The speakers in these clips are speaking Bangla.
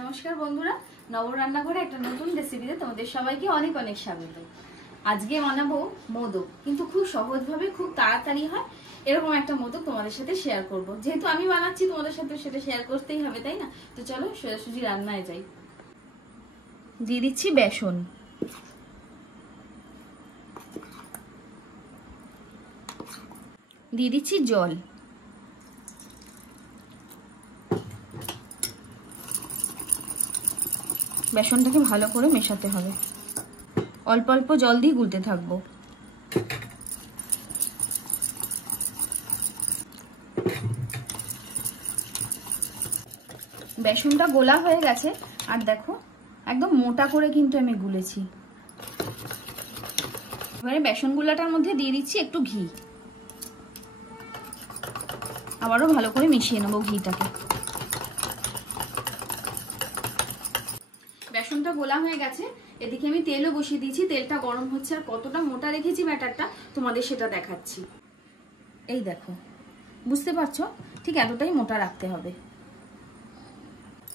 নমস্কার বন্ধুরা, নব রান্নাঘরে একটা নতুন রেসিপিতে তোমাদের সবাইকে অনেক অনেক স্বাগত। আজকে বানাবো মোদক, কিন্তু খুব সহজভাবে খুব তাড়াতাড়ি হয় এরকম একটা মোদক তোমাদের সাথে শেয়ার করব। যেহেতু আমি বানাচ্ছি তোমাদের সাথে সেটা শেয়ার করতেই হবে, তাই না? তো চলো সোজাসুজি রান্নায় যাই। দিয়ে দিচ্ছি বেসন, দিয়ে দিচ্ছি জল, বেসনটাকে ভালো করে মেশাতে হবে। অল্প অল্প জল দিয়ে গুলতে থাকবো। বেসনটা গোলা হয়ে গেছে, আর দেখো একদম মোটা করে কিন্তু আমি গুলেছি। এবারে বেসন গুলাটার মধ্যে দিয়ে দিচ্ছি একটু ঘি, আবারও ভালো করে মিশিয়ে নেবো ঘিটাকে। বেসনটা গোলা হয়ে গেছে, এদিকে আমি তেলও বসিয়ে দিয়েছি। তেলটা গরম হচ্ছে, আর কতটা মোটা রেখেছি ব্যাটারটা তোমাদের সেটা দেখাচ্ছি। এই দেখো, বুঝতে পারছো? ঠিক এতটাই মোটা রাখতে হবে।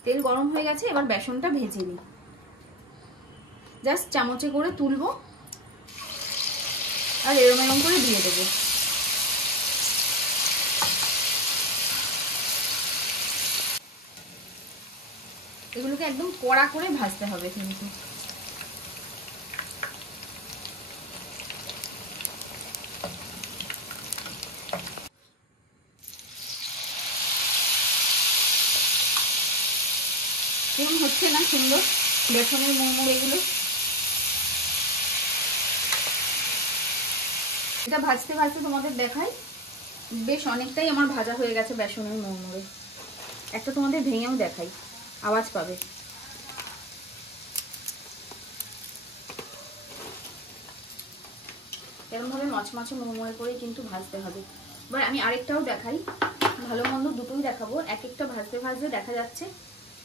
তেল গরম হয়ে গেছে, এবার বেসনটা ভেজে নিই। জাস্ট চামচে করে তুলবো আর এরম এরম করে দিয়ে দেবো। এগুলোকে একদম কড়া করে ভাজতে হবে কিন্তু। কেমন হচ্ছে না সুন্দর বেসনের মুড়মুড় এগুলো? এটা ভাজতে ভাজতে তোমাদের দেখাই, বেশ অনেকটাই আমার ভাজা হয়ে গেছে বেসনের মুড়মুড়ে। একটা তোমাদের ভেঙেও দেখাই, আওয়াজ পাবে। এরকম ভাবে মচমচে মুড়মুড়ে করেই কিন্তু ভাজতে হবে। এবার আমি আরেকটাও দেখাই, ভালো মন্দ দুটোই দেখাবো। এক একটা ভাজতে ভাজতে দেখা যাচ্ছে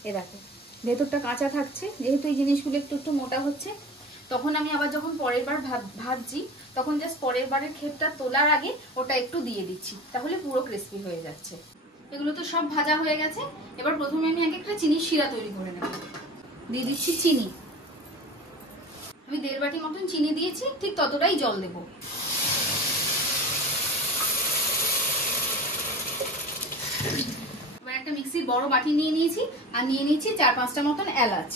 এ দেখো ভেতরটা কাঁচা থাকছে। যেহেতু এই জিনিসগুলো একটু একটু মোটা হচ্ছে, তখন আমি আবার যখন পরের বার ভাজছি তখন জাস্ট পরের বারের ক্ষেতটা তোলার আগে ওটা একটু দিয়ে দিচ্ছি, তাহলে পুরো ক্রিস্পি হয়ে যাচ্ছে। এগুলো তো সব ভাজা হয়ে গেছে। এবার প্রথমে আমি আগে একটা চিনির শিরা তৈরি করে নেব। দিয়ে দিচ্ছি চিনি। আমি 1.5 বাটি মতন চিনি দিয়েছি, ঠিক ততটাই জল দেব। এবার একটা মিক্সির বড় বাটি নিয়ে নিয়েছি, আর নিয়ে নিচ্ছি 4-5টা মতন এলাচ।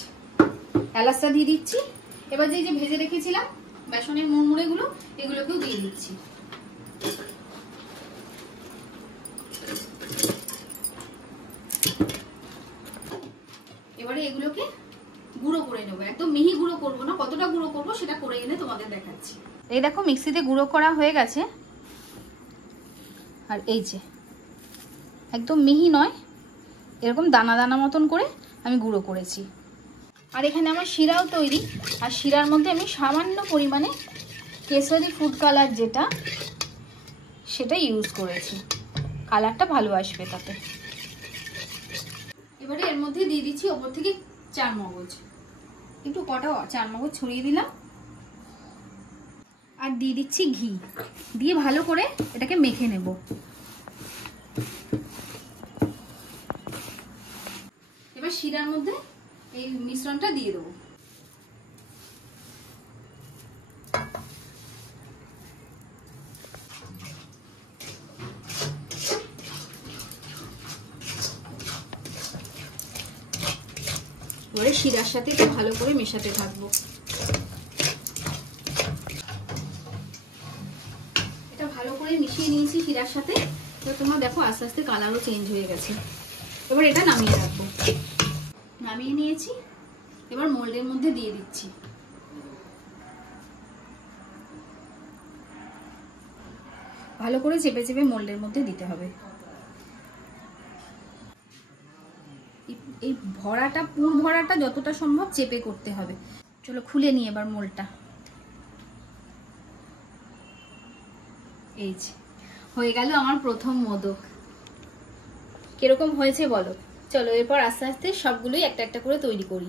এলাচটা দিয়ে দিচ্ছি। এবার যে ভেজে রেখেছিলাম বেসনের মুড়মুড়ে গুলো, এগুলোকেও দিয়ে দিচ্ছি। এবারে এগুলোকে গুঁড়ো করে নেবো। একদম মিহি গুঁড়ো করবো না, কতটা গুঁড়ো করবো সেটা করে এনে তোমাদের দেখাচ্ছি। এই দেখো মিক্সিতে গুঁড়ো করা হয়ে গেছে, আর এই যে একদম মিহি নয়, এরকম দানা দানা মতন করে আমি গুঁড়ো করেছি। আর এখানে আমার শিরাও তৈরি, আর শিরার মধ্যে আমি সামান্য পরিমাণে কেশরি ফুড কালার যেটা, সেটা ইউজ করেছি। কালারটা ভালো আসবে তাতে। এবারে এর মধ্যে দিয়ে দিচ্ছি ওপর থেকে 4 মগজ, একটু কটা 4 মগজ ছড়িয়ে দিলাম, আর দিয়ে দিচ্ছি ঘি। দিয়ে ভালো করে এটাকে মেখে নেব। এবার শিরার মধ্যে এই মিশ্রণটা দিয়ে দেবো। এবারে শিরার সাথে একটু ভালো করে মেশাতে থাকবো। এটা ভালো করে মিশিয়ে নিয়েছি শিরার সাথে। তো তোমরা দেখো আস্তে আস্তে কালারও চেঞ্জ হয়ে গেছে। এবার এটা নামিয়ে রাখবো। নামিয়ে নিয়েছি, এবার মোল্ডের মধ্যে দিয়ে দিচ্ছি। ভালো করে চেপে চেপে মোল্ডের মধ্যে দিতে হবে। এই ভরাটা, পুর ভরাটা যতটা সম্ভব চেপে করতে হবে। চলো খুলে নিই এবার মোল্ডটা। এই যে হয়ে গেল আমার প্রথম মোদক। কিরকম হয়েছে বলো? চলো এরপর আস্তে আস্তে সবগুলোই একটা একটা করে তৈরি করি।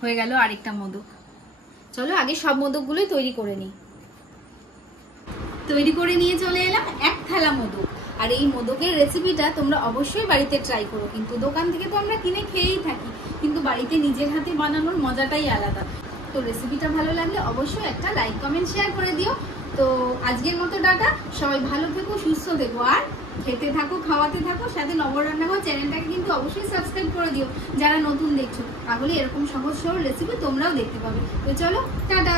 হয়ে গেল আরেকটা মোদক। চলো আগে সব মোদকগুলোই তৈরি করে নিই। তৈরি করে নিয়ে চলে এলাম 1 থালা মোদক। আর এই মোদকের রেসিপিটা তোমরা অবশ্যই বাড়িতে ট্রাই করো। কিন্তু দোকান থেকে তো আমরা কিনে খেয়েই থাকি, কিন্তু বাড়িতে নিজের হাতে বানানোর মজাটাই আলাদা। তো রেসিপিটা ভালো লাগলে অবশ্যই একটা লাইক কমেন্ট শেয়ার করে দিও। তো আজকের মতো টাটা, সবাই ভালো থেকো, সুস্থ থেকো, আর খেতে থাকো, খাওয়াতে থাকো। সাথে নবরান্নাঘর চ্যানেলটাকে কিন্তু অবশ্যই সাবস্ক্রাইব করে দিও যারা নতুন দেখছো, তাহলে এরকম সহজ সহজ রেসিপি তোমরাও দেখতে পাবে। তো চলো টাটা।